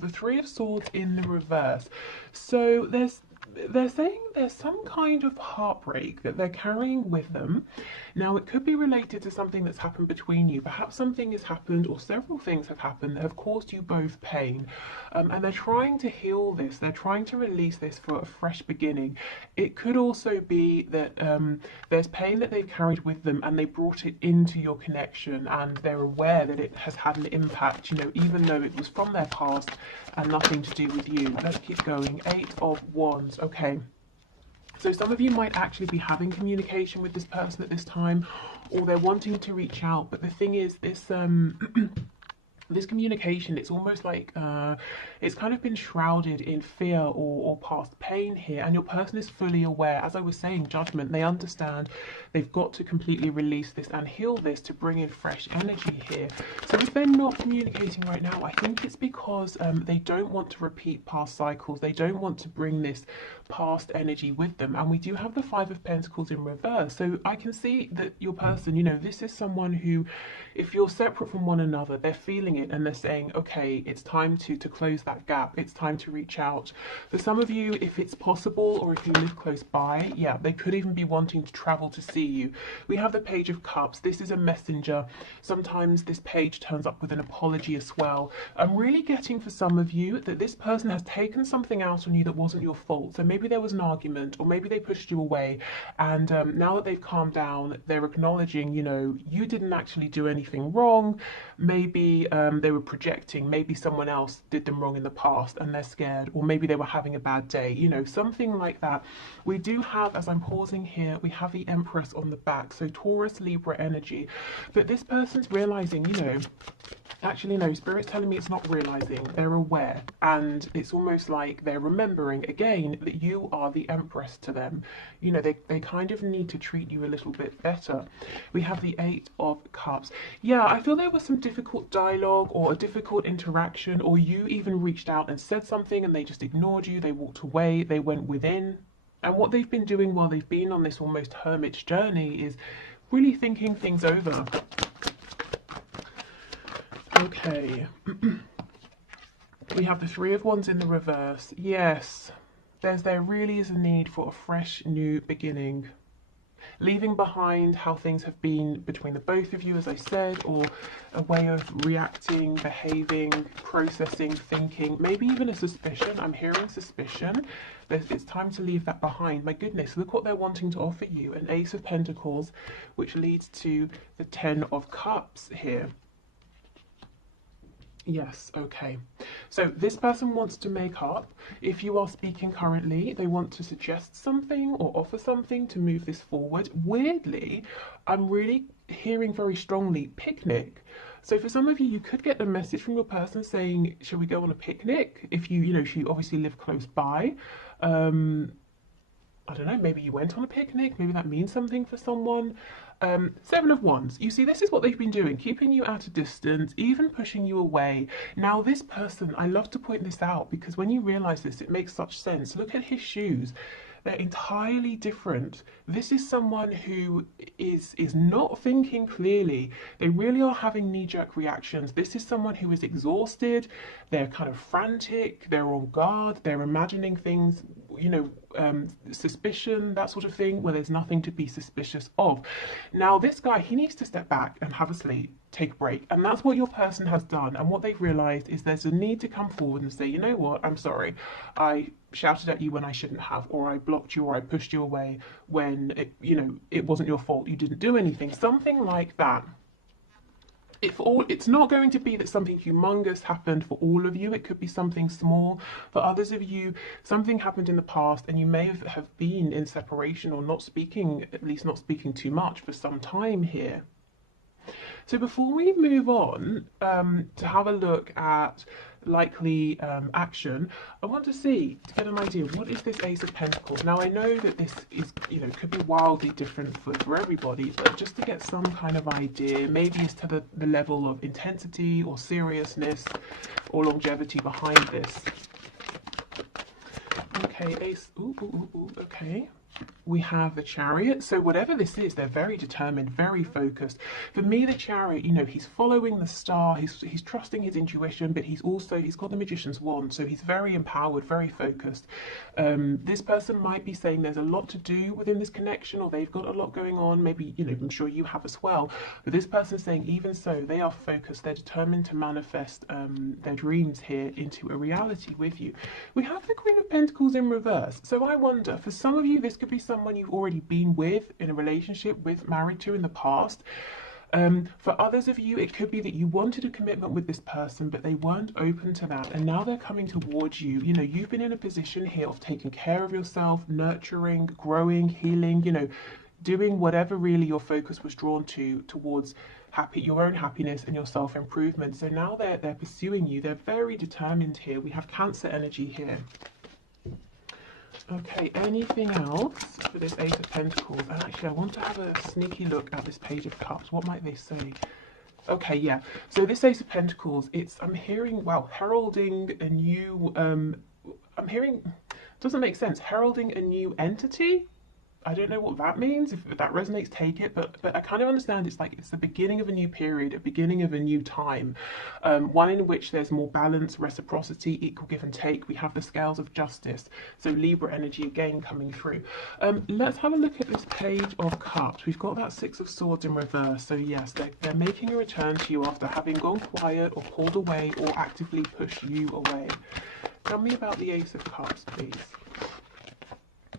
have the Three of Swords in the reverse. So they're saying there's some kind of heartbreak that they're carrying with them. Now, it could be related to something that's happened between you. Perhaps something has happened, or several things have happened that have caused you both pain. And they're trying to heal this. They're trying to release this for a fresh beginning. It could also be that there's pain that they've carried with them and they brought it into your connection, and they're aware that it has had an impact, you know, even though it was from their past and nothing to do with you. Let's keep going. Eight of Wands. Okay. So some of you might actually be having communication with this person at this time, or they're wanting to reach out. But the thing is, this this communication, it's almost like it's kind of been shrouded in fear or past pain here, and your person is fully aware. As I was saying, judgment, they understand they've got to completely release this and heal this to bring in fresh energy here. So if they're not communicating right now, I think it's because they don't want to repeat past cycles. They don't want to bring this past energy with them. And we do have the Five of Pentacles in reverse. So I can see that your person, you know, this is someone who, if you're separate from one another, they're feeling it and they're saying, okay, it's time to close that gap. It's time to reach out. For some of you, if it's possible, or if you live close by, yeah, they could even be wanting to travel to see you. We have the Page of Cups. This is a messenger. Sometimes this page turns up with an apology as well. I'm really getting for some of you that this person has taken something out on you that wasn't your fault. So maybe there was an argument, or maybe they pushed you away, and now that they've calmed down, they're acknowledging, you know, you didn't actually do anything wrong. Maybe they were projecting, maybe someone else did them wrong in the past and they're scared, or maybe they were having a bad day, you know, something like that. We do have, as I'm pausing here, we have the Empress on the back, so Taurus, Libra energy. But this person's realizing, you know, actually no, Spirit's telling me it's not realizing, they're aware, and it's almost like they're remembering again that you are the Empress to them. You know, they kind of need to treat you a little bit better. We have the Eight of Cups. Yeah, I feel there was some difficult dialogue or a difficult interaction, or you even reached out and said something and they just ignored you, they walked away, they went within. And what they've been doing while they've been on this almost hermit's journey is really thinking things over. Okay. We have the Three of Wands in the reverse. Yes, there really is a need for a fresh new beginning. Leaving behind how things have been between the both of you, as I said, or a way of reacting, behaving, processing, thinking, maybe even a suspicion. I'm hearing suspicion. It's time to leave that behind. My goodness, look what they're wanting to offer you. An Ace of Pentacles, which leads to the Ten of Cups here. Yes, okay. So this person wants to make up. If you are speaking currently, they want to suggest something or offer something to move this forward. Weirdly, I'm really hearing very strongly picnic. So for some of you, you could get a message from your person saying, shall we go on a picnic? If you know, if you obviously live close by. I don't know, maybe you went on a picnic, maybe that means something for someone. Seven of Wands. You see, this is what they've been doing, keeping you at a distance, even pushing you away. Now, this person, I love to point this out because when you realize this, it makes such sense. Look at his shoes. They're entirely different. This is someone who is not thinking clearly. They really are having knee-jerk reactions. This is someone who is exhausted. They're kind of frantic. They're on guard. They're imagining things, you know, suspicion, that sort of thing, where there's nothing to be suspicious of. Now, this guy, he needs to step back and have a sleep, take a break. And that's what your person has done. And what they've realized is there's a need to come forward and say, you know what, I'm sorry. I shouted at you when I shouldn't have, or I blocked you, or I pushed you away when it, you know, it wasn't your fault. You didn't do anything. Something like that. It's not going to be that something humongous happened for all of you. It could be something small. For others of you, something happened in the past and you may have been in separation or not speaking, at least not speaking too much for some time here. So before we move on to have a look at likely action, I want to get an idea, what is this Ace of Pentacles? Now, I know that this is, you know, could be wildly different for everybody, but just to get some kind of idea, maybe as to the level of intensity or seriousness or longevity behind this. Okay, Ace, okay. we have the Chariot. So whatever this is, they're very determined, very focused. For me, the Chariot, you know, he's following the star, he's trusting his intuition, but he's got the Magician's wand, so he's very empowered, very focused. This person might be saying there's a lot to do within this connection, or they've got a lot going on. Maybe, you know, I'm sure you have as well. But this person's saying even so, they are focused, they're determined to manifest their dreams here into a reality with you. We have the Queen of Pentacles in reverse. So I wonder, for some of you, this could be someone you've already been with, in a relationship with, married to in the past. For others of you, it could be that you wanted a commitment with this person, but they weren't open to that, and now they're coming towards you. You know, you've been in a position here of taking care of yourself, nurturing, growing, healing, you know, doing whatever really your focus was drawn towards your own happiness and your self-improvement. So now they're pursuing you. They're very determined here. We have Cancer energy here. Okay, anything else for this Ace of Pentacles? And actually, I want to have a sneaky look at this Page of Cups. What might they say? Okay, yeah. So this Ace of Pentacles, I'm hearing, wow, heralding a new, I'm hearing, doesn't make sense, heralding a new entity? I don't know what that means. If that resonates, take it. But I kind of understand it's like it's the beginning of a new period, a beginning of a new time, one in which there's more balance, reciprocity, equal give and take. We have the scales of justice. So Libra energy again coming through. Let's have a look at this Page of Cups. We've got that Six of Swords in reverse. So yes, they're making a return to you after having gone quiet or pulled away or actively pushed you away. Tell me about the Ace of Cups, please.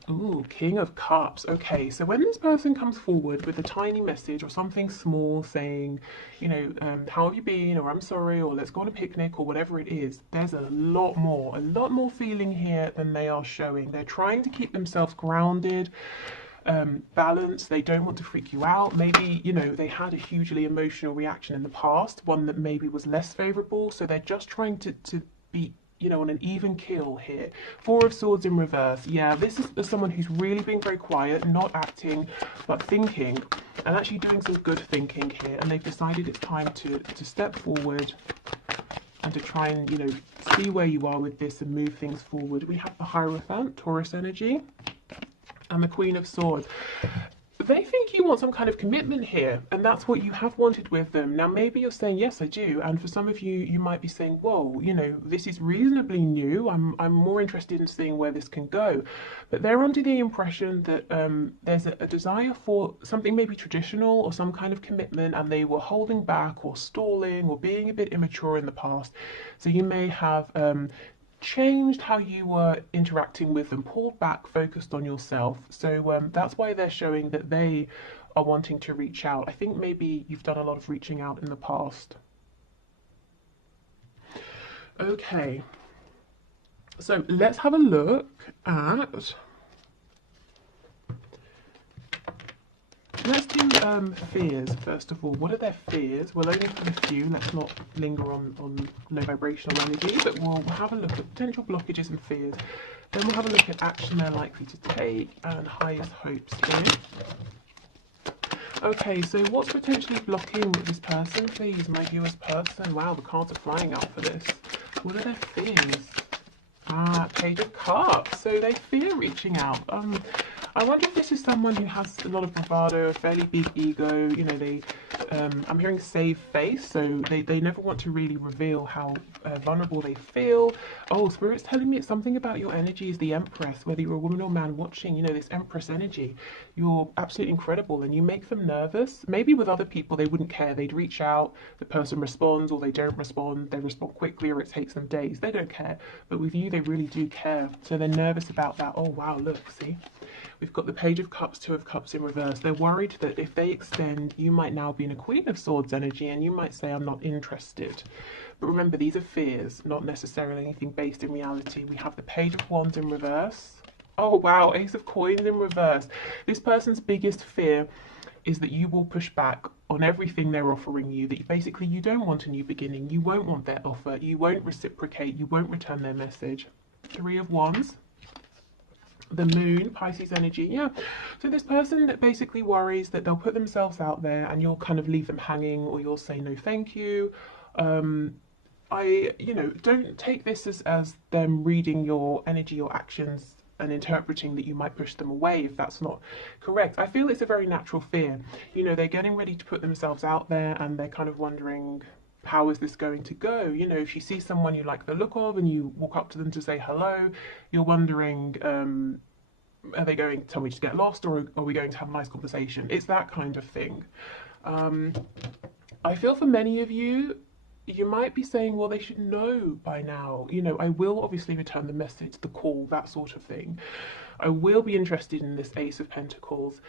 Ooh, King of Cups. Okay, so when this person comes forward with a tiny message or something small saying, you know, how have you been, or I'm sorry, or let's go on a picnic, or whatever it is, there's a lot more feeling here than they are showing. They're trying to keep themselves grounded, balanced. They don't want to freak you out. Maybe, you know, they had a hugely emotional reaction in the past, one that maybe was less favorable, so they're just trying to be, you know, on an even keel here. Four of Swords in reverse. Yeah, this is someone who's really being very quiet, not acting, but thinking, and actually doing some good thinking here. And they've decided it's time to step forward and to try and, you know, see where you are with this and move things forward. We have the Hierophant, Taurus energy, and the Queen of Swords. They think you want some kind of commitment here, and that's what you have wanted with them. Now, maybe you're saying, yes, I do. And for some of you, you might be saying, whoa, you know, this is reasonably new. I'm more interested in seeing where this can go. But they're under the impression that there's a desire for something maybe traditional or some kind of commitment, and they were holding back or stalling or being a bit immature in the past. So you may have changed how you were interacting with them, pulled back, focused on yourself. So that's why they're showing that they are wanting to reach out. I think maybe you've done a lot of reaching out in the past. Okay, so let's have a look at, let's do fears first of all. What are their fears? We'll only put a few. Let's not linger on low vibrational energy, but we'll have a look at potential blockages and fears. Then we'll have a look at action they're likely to take and highest hopes here. Okay, so what's potentially blocking this person, please, my viewers person? Wow, the cards are flying out for this. What are their fears? Page of Cups. So they fear reaching out. I wonder if this is someone who has a lot of bravado, a fairly big ego. You know, I'm hearing save face, so they never want to really reveal how vulnerable they feel. Oh, Spirit's telling me it's something about your energy is the Empress, whether you're a woman or man watching, you know, this Empress energy. You're absolutely incredible, and you make them nervous. Maybe with other people, they wouldn't care. They'd reach out, the person responds, or they don't respond. They respond quickly, or it takes them days. They don't care. But with you, they really do care. So they're nervous about that. Oh, wow, look, see? We've got the Page of Cups, Two of Cups in reverse. They're worried that if they extend, you might now be in a Queen of Swords energy, and you might say, I'm not interested. But remember, these are fears, not necessarily anything based in reality. We have the Page of Wands in reverse. Oh, wow, Ace of Coins in reverse. This person's biggest fear is that you will push back on everything they're offering you, that basically you don't want a new beginning, you won't want their offer, you won't reciprocate, you won't return their message. Three of Wands. The Moon, Pisces energy, yeah. So this person that basically worries that they'll put themselves out there and you'll kind of leave them hanging, or you'll say no thank you. You know, don't take this as them reading your energy or actions and interpreting that you might push them away if that's not correct. I feel it's a very natural fear. You know, they're getting ready to put themselves out there and they're kind of wondering, how is this going to go? You know, if you see someone you like the look of and you walk up to them to say hello, you're wondering, are they going to tell me to get lost, or are we going to have a nice conversation? It's that kind of thing. I feel for many of you, you might be saying, well, they should know by now. You know, I will obviously return the message, the call, that sort of thing. I will be interested in this Ace of Pentacles.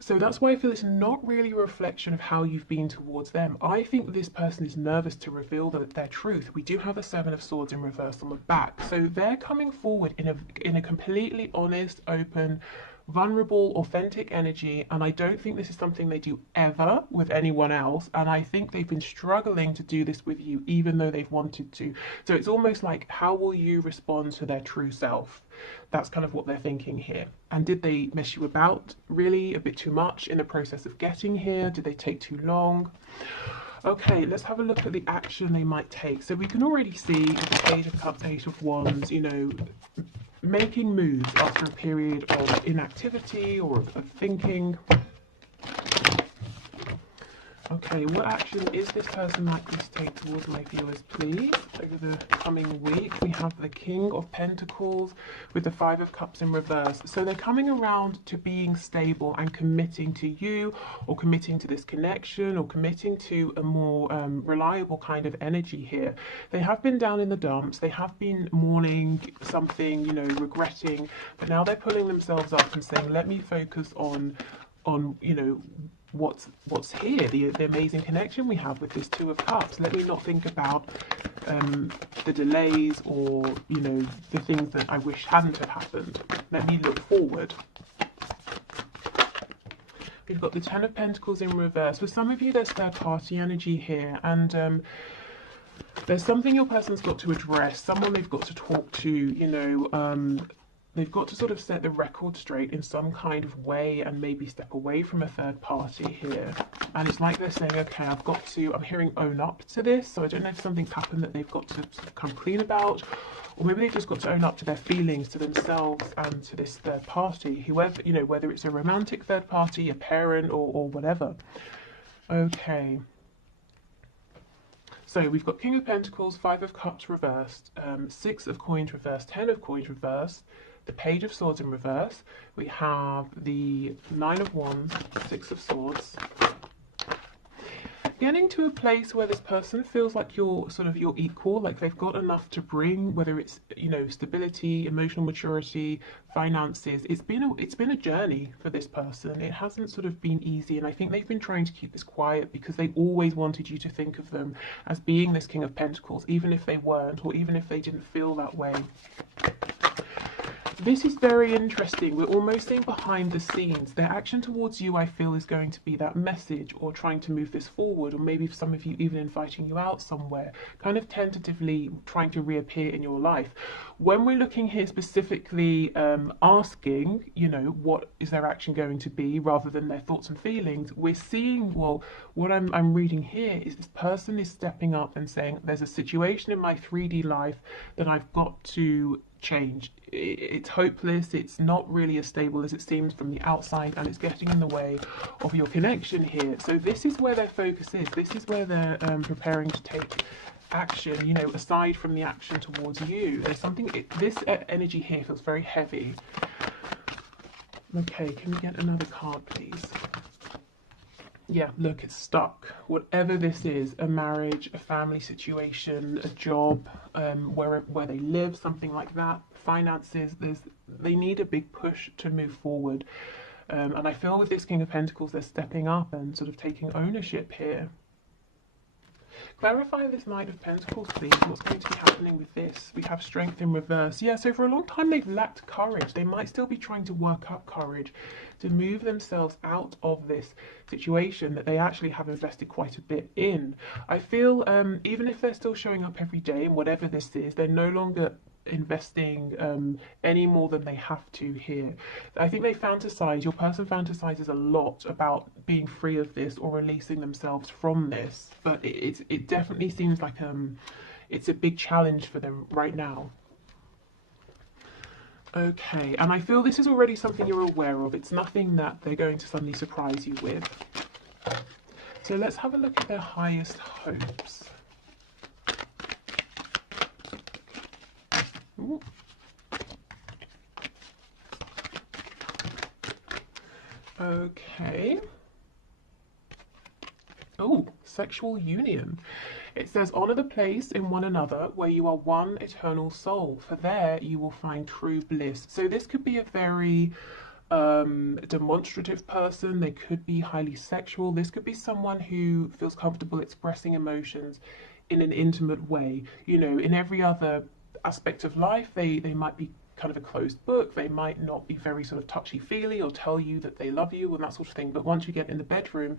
So that's why I feel it's not really a reflection of how you've been towards them. I think this person is nervous to reveal their truth. We do have a Seven of Swords in reverse on the back. So they're coming forward in a completely honest, open, vulnerable, authentic energy, and I don't think this is something they do ever with anyone else, and I think they've been struggling to do this with you even though they've wanted to. So it's almost like, how will you respond to their true self? That's kind of what they're thinking here. And did they mess you about really a bit too much in the process of getting here? Did they take too long? Okay, let's have a look at the action they might take. So we can already see the Page of Cups, Eight of Wands, you know, making moves after a period of inactivity or of thinking. Okay, what action is this person likely to take towards my viewers, please? Over the coming week, we have the King of Pentacles with the Five of Cups in reverse. So they're coming around to being stable and committing to you, or committing to this connection, or committing to a more reliable kind of energy here. They have been down in the dumps. They have been mourning something, you know, regretting, but now they're pulling themselves up and saying, let me focus on you know, what's here, the amazing connection we have with this Two of Cups. Let me not think about the delays or, you know, the things that I wish hadn't have happened. Let me look forward. We've got the Ten of Pentacles in reverse. For some of you, there's third party energy here, and there's something your person's got to address, someone they've got to talk to, you know, they've got to sort of set the record straight in some kind of way and maybe step away from a third party here. And it's like they're saying, okay, I'm hearing own up to this. So I don't know if something's happened that they've got to sort of come clean about, or maybe they've just got to own up to their feelings, to themselves and to this third party, whoever, you know, whether it's a romantic third party, a parent, or whatever. Okay. So we've got King of Pentacles, Five of Cups reversed, Six of Coins reversed, Ten of Coins reversed, the Page of Swords in reverse. We have the Nine of Wands, Six of Swords. Getting to a place where this person feels like you're your equal, like they've got enough to bring, whether it's, you know, stability, emotional maturity, finances. It's been a journey for this person. It hasn't sort of been easy, and I think they've been trying to keep this quiet because they always wanted you to think of them as being this King of Pentacles, even if they weren't, or even if they didn't feel that way. This is very interesting. We're almost seeing behind the scenes. Their action towards you, I feel, is going to be that message, or trying to move this forward, or maybe for some of you even inviting you out somewhere, kind of tentatively trying to reappear in your life. When we're looking here specifically asking, you know, what is their action going to be rather than their thoughts and feelings, we're seeing, well, what I'm reading here is this person is stepping up and saying, there's a situation in my 3D life that I've got to change. It's hopeless, it's not really as stable as it seems from the outside, and it's getting in the way of your connection here. So this is where their focus is. This is where they're preparing to take action, you know, aside from the action towards you. There's something, this energy here feels very heavy. Okay, can we get another card, please? Yeah, look, it's stuck. Whatever this is, a marriage, a family situation, a job, where they live, something like that, finances, they need a big push to move forward. And I feel with this King of Pentacles, they're stepping up and sort of taking ownership here. Clarify this Knight of Pentacles, please. What's going to be happening with this? We have Strength in reverse. Yeah, so for a long time they've lacked courage. They might still be trying to work up courage to move themselves out of this situation that they actually have invested quite a bit in. I feel even if they're still showing up every day and whatever this is, they're no longer investing any more than they have to here. I think they fantasize, your person fantasizes a lot about being free of this or releasing themselves from this, but it definitely seems like it's a big challenge for them right now. Okay, and I feel this is already something you're aware of. It's nothing that they're going to suddenly surprise you with. So let's have a look at their highest hopes. Ooh. Okay. Oh, sexual union. It says, honor the place in one another where you are one eternal soul, for there you will find true bliss. So this could be a very demonstrative person. They could be highly sexual. This could be someone who feels comfortable expressing emotions in an intimate way. You know, in every other aspect of life, they might be kind of a closed book. They might not be very sort of touchy-feely or tell you that they love you and that sort of thing. But once you get in the bedroom,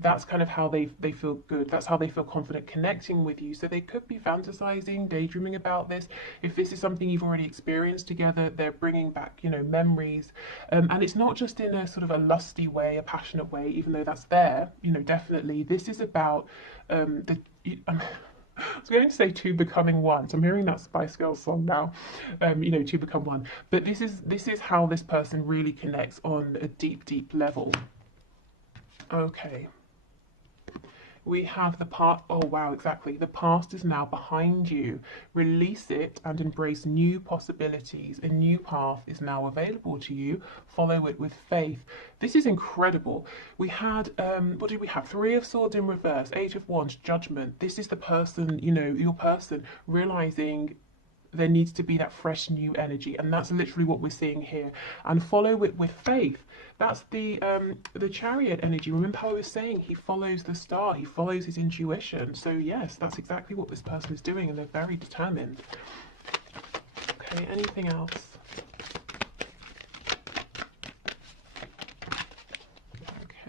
that's kind of how they feel good. That's how they feel confident connecting with you. So they could be fantasizing, daydreaming about this. If this is something you've already experienced together, they're bringing back, you know, memories. And it's not just in a sort of a lusty way, a passionate way, even though that's there, you know, definitely. This is about I was going to say two becoming one. So I'm hearing that Spice Girls song now, you know, two become one. But this is how this person really connects on a deep, deep level. Okay. We have the part, oh wow, exactly. The past is now behind you. Release it and embrace new possibilities. A new path is now available to you. Follow it with faith. This is incredible. We had, what did we have? Three of Swords in reverse, Eight of Wands, Judgment. This is the person, you know, your person realizing there needs to be that fresh new energy, and that's literally what we're seeing here. And follow it with faith. That's the Chariot energy. Remember how I was saying he follows the star, he follows his intuition. So yes, that's exactly what this person is doing, and they're very determined. Okay, anything else?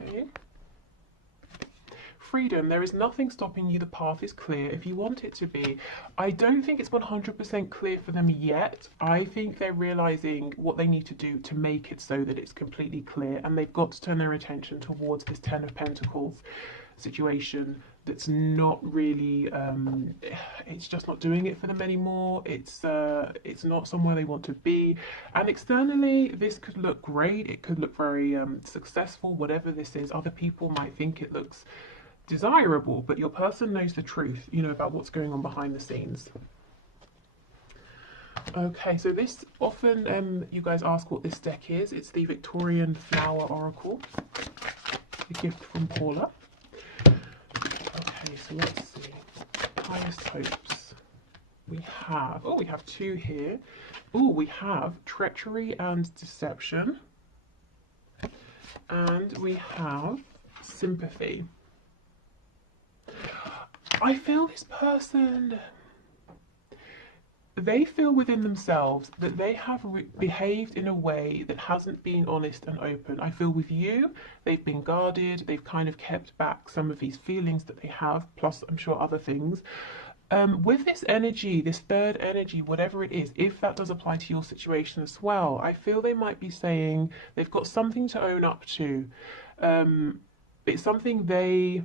Okay. Freedom, there is nothing stopping you. The path is clear if you want it to be. I don't think it's 100% clear for them yet. I think they're realizing what they need to do to make it so that it's completely clear, and they've got to turn their attention towards this Ten of Pentacles situation that's not really it's just not doing it for them anymore. It's not somewhere they want to be, and externally this could look great, it could look very successful. Whatever this is, other people might think it looks desirable, but your person knows the truth, you know, about what's going on behind the scenes. Okay, so this often you guys ask what this deck is. It's the Victorian Flower Oracle, a gift from Paula. Okay, so let's see. Highest hopes. We have two here. Oh, we have treachery and deception, and we have sympathy. I feel this person, they feel within themselves that they have behaved in a way that hasn't been honest and open. I feel with you, they've been guarded, they've kind of kept back some of these feelings that they have, plus I'm sure other things. With this energy, this third energy, whatever it is, if that does apply to your situation as well, I feel they might be saying they've got something to own up to. It's something they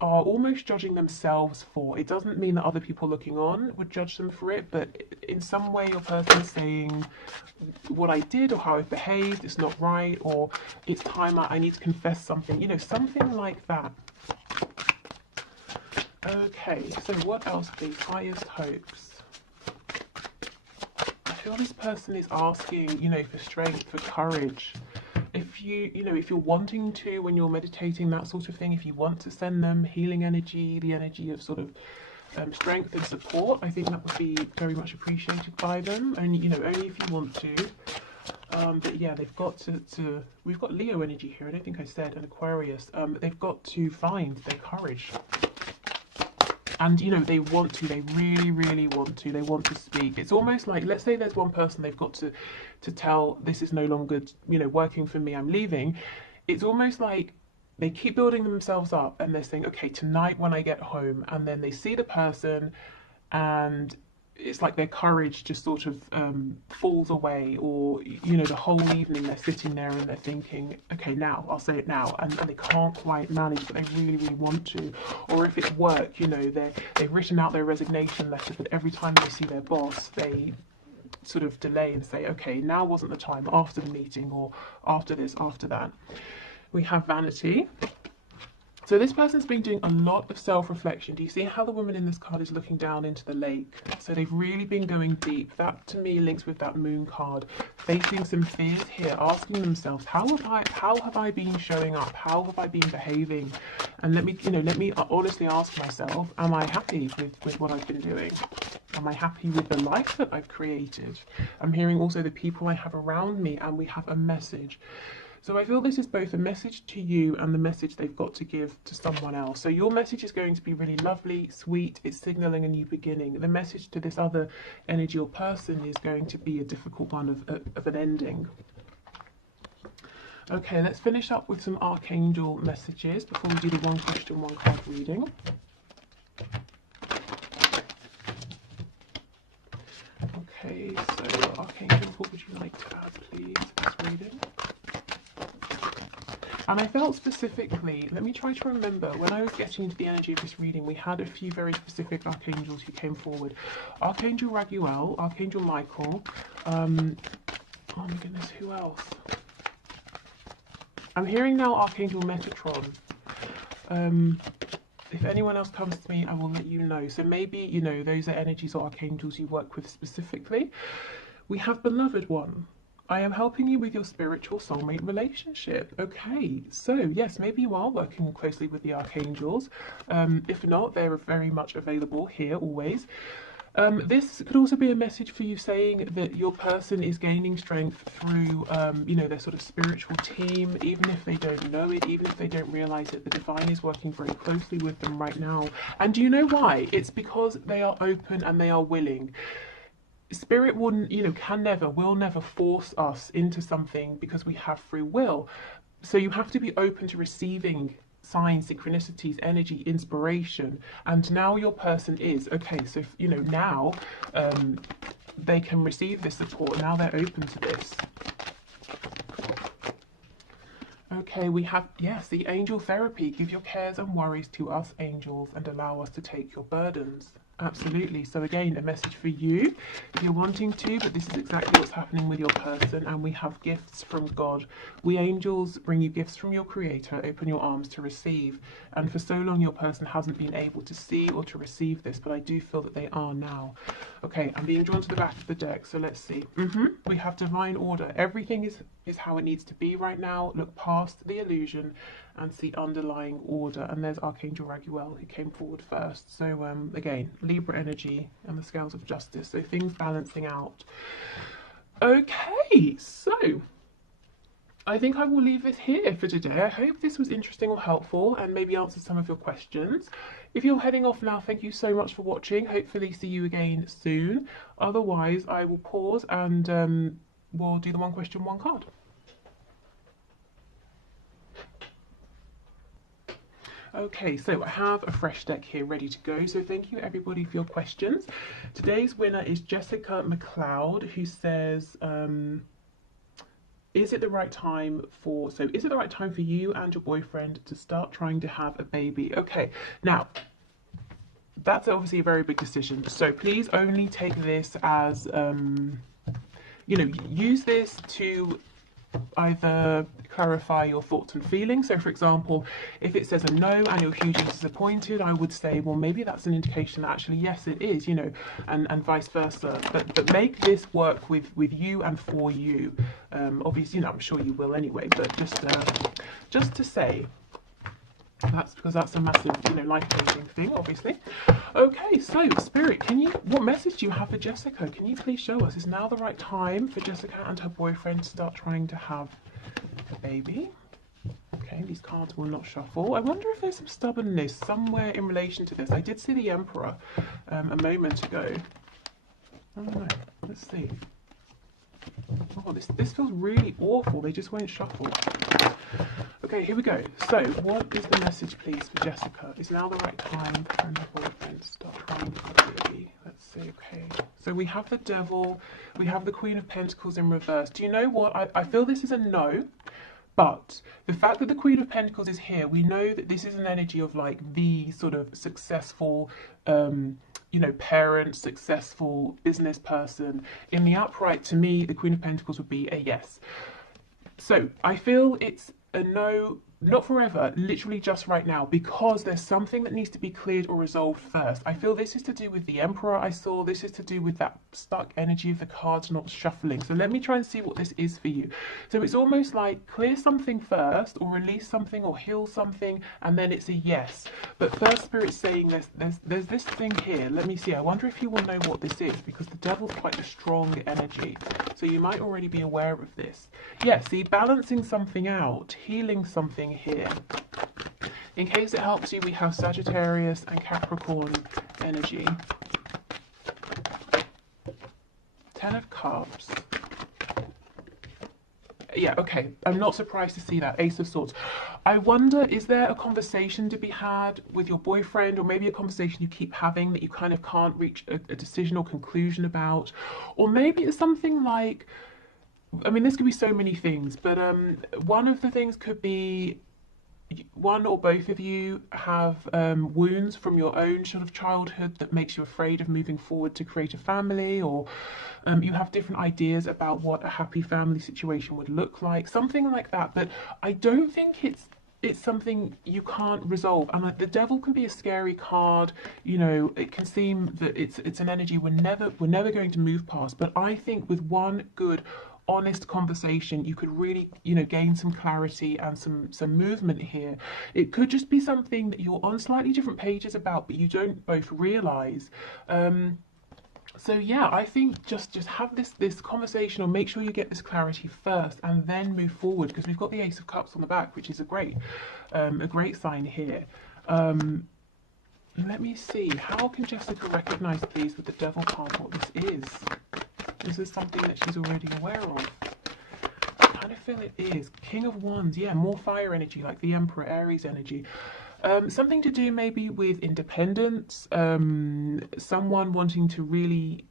are almost judging themselves for. It doesn't mean that other people looking on would judge them for it, but in some way your person is saying what I did or how I behaved, it's not right, or it's time I need to confess something, you know, something like that. Okay, so what else please? Highest hopes. I feel this person is asking, you know, for strength, for courage. If if you're wanting to, when you're meditating, that sort of thing, if you want to send them healing energy, the energy of sort of strength and support, I think that would be very much appreciated by them. And, you know, only if you want to. But yeah, they've got to we've got Leo energy here, I don't think I said, and Aquarius. They've got to find their courage. And, you know, they want to, they really, really want to, they want to speak. It's almost like, let's say there's one person they've got to tell, this is no longer, you know, working for me, I'm leaving. It's almost like they keep building themselves up and they're saying, okay, tonight when I get home, and then they see the person and it's like their courage just sort of falls away, or, you know, the whole evening they're sitting there and they're thinking, okay, now, I'll say it now, and they can't quite manage, but they really, really want to. Or if it's work, you know, they've written out their resignation letter, but every time they see their boss, they sort of delay and say, okay, now wasn't the time, after the meeting, or after this, after that. We have vanity. So this person's been doing a lot of self-reflection. Do you see how the woman in this card is looking down into the lake? So they've really been going deep. That to me links with that moon card. Facing some fears here, asking themselves, how have I been showing up? How have I been behaving? And let me honestly ask myself, am I happy with what I've been doing? Am I happy with the life that I've created? I'm hearing also the people I have around me, and we have a message. So I feel this is both a message to you and the message they've got to give to someone else. So your message is going to be really lovely, sweet, it's signaling a new beginning. The message to this other energy or person is going to be a difficult one of an ending. Okay, let's finish up with some archangel messages before we do the one question, one card reading. Okay, so archangels, what would you like to add, please, to this reading? And I felt specifically, let me try to remember, when I was getting into the energy of this reading, we had a few very specific archangels who came forward. Archangel Raguel, Archangel Michael, oh my goodness, who else? I'm hearing now Archangel Metatron. If anyone else comes to me, I will let you know. So maybe, you know, those are energies or archangels you work with specifically. We have Beloved One. I am helping you with your spiritual soulmate relationship. Okay, so yes, maybe you are working closely with the archangels. If not, they're very much available here always. This could also be a message for you saying that your person is gaining strength through, you know, their sort of spiritual team, even if they don't know it, even if they don't realize it. The divine is working very closely with them right now. And do you know why? It's because they are open and they are willing. Spirit wouldn't, you know, will never force us into something because we have free will. So you have to be open to receiving signs, synchronicities, energy, inspiration. And now your person is, okay, so, you know, now they can receive this support. Now they're open to this. Okay, we have, yes, the angel therapy. Give your cares and worries to us angels and allow us to take your burdens. Absolutely. So again, a message for you if you're wanting to, but this is exactly what's happening with your person. And we have gifts from God. We angels bring you gifts from your creator. Open your arms to receive. And for so long your person hasn't been able to see or to receive this, but I do feel that they are now. Okay, I'm being drawn to the back of the deck, so let's see. We have divine order. Everything is how it needs to be right now. Look past the illusion and see underlying order. And there's Archangel Raguel who came forward first. So again, Libra energy and the scales of justice. So things balancing out. Okay, so I think I will leave this here for today. I hope this was interesting or helpful and maybe answered some of your questions. If you're heading off now, thank you so much for watching. Hopefully see you again soon. Otherwise, I will pause and we'll do the one question, one card. Okay, so I have a fresh deck here ready to go. So thank you everybody for your questions. Today's winner is Jessica McLeod, who says, is it the right time for you and your boyfriend to start trying to have a baby? Okay, now that's obviously a very big decision. So please only take this as, you know, use this to either clarify your thoughts and feelings. So for example, if it says a no and you're hugely disappointed, I would say, well, maybe that's an indication that actually yes it is, you know, and vice versa, but make this work with you and for you. Obviously, you know, I'm sure you will anyway, but just to say, that's because that's a massive, you know, life-changing thing, obviously. Okay, so Spirit, what message do you have for Jessica? Can you please show us, is now the right time for Jessica and her boyfriend to start trying to have a baby? Okay, these cards will not shuffle. I wonder if there's some stubbornness somewhere in relation to this. I did see the Emperor a moment ago. Oh no, let's see. Oh, this feels really awful. They just won't shuffle. Okay, here we go. So, what is the message, please, for Jessica? Is now the right time for her boyfriend to start trying to have a baby? Let's see, okay. So we have the Devil, we have the Queen of Pentacles in reverse. Do you know what? I feel this is a no, But the fact that the Queen of Pentacles is here, we know that this is an energy of like the sort of successful, you know, parent, successful business person. In the upright, to me, the Queen of Pentacles would be a yes. So I feel it's a no, not forever, literally just right now, because there's something that needs to be cleared or resolved first. I feel this is to do with the Emperor I saw. This is to do with that stuck energy of the cards not shuffling. So let me try and see what this is for you. So it's almost like clear something first, or release something, or heal something, and then it's a yes. But first, Spirit's saying there's this thing here. Let me see. I wonder if you will know what this is, because the Devil's quite a strong energy. So you might already be aware of this. Yeah, see, balancing something out, healing something here. In case it helps you, we have Sagittarius and Capricorn energy. 10 of Cups. Yeah, okay. I'm not surprised to see that. Ace of Swords. I wonder, is there a conversation to be had with your boyfriend, or maybe a conversation you keep having that you kind of can't reach a decision or conclusion about? Or maybe it's something like, I mean, this could be so many things, but one of the things could be one or both of you have wounds from your own sort of childhood that makes you afraid of moving forward to create a family, or you have different ideas about what a happy family situation would look like, something like that. But I don't think it's something you can't resolve. And like, the Devil can be a scary card, you know. It can seem that it's an energy we're never going to move past. But I think with one good honest conversation, you could really, you know, gain some clarity and some movement here. It could just be something that you're on slightly different pages about, but you don't both realize. So yeah, I think just have this conversation, or make sure you get this clarity first and then move forward, because we've got the Ace of Cups on the back, which is a great sign here. Let me see, how can Jessica recognize, please, with the Devil card, what this is? Is this something that she's already aware of? I kind of feel it is. King of Wands, yeah, more fire energy, like the Emperor, Aries energy. Something to do maybe with independence, someone wanting to really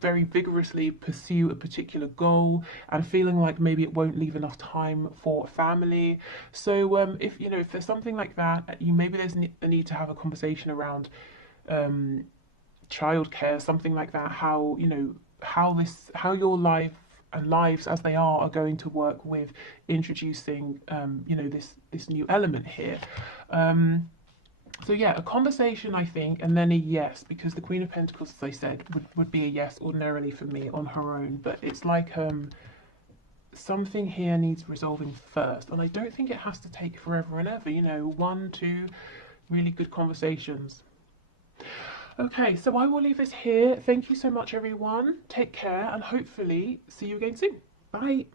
very vigorously pursue a particular goal and feeling like maybe it won't leave enough time for family. So if there's something like that, maybe there's a need to have a conversation around childcare, something like that, how how your life and lives as they are going to work with introducing this new element here. So yeah, a conversation, I think, and then a yes, because the Queen of Pentacles, as I said, would be a yes ordinarily for me on her own. But it's like something here needs resolving first, and I don't think it has to take forever and ever. 1, 2 really good conversations. Okay, so I will leave this here. Thank you so much, everyone. Take care, and hopefully see you again soon. Bye.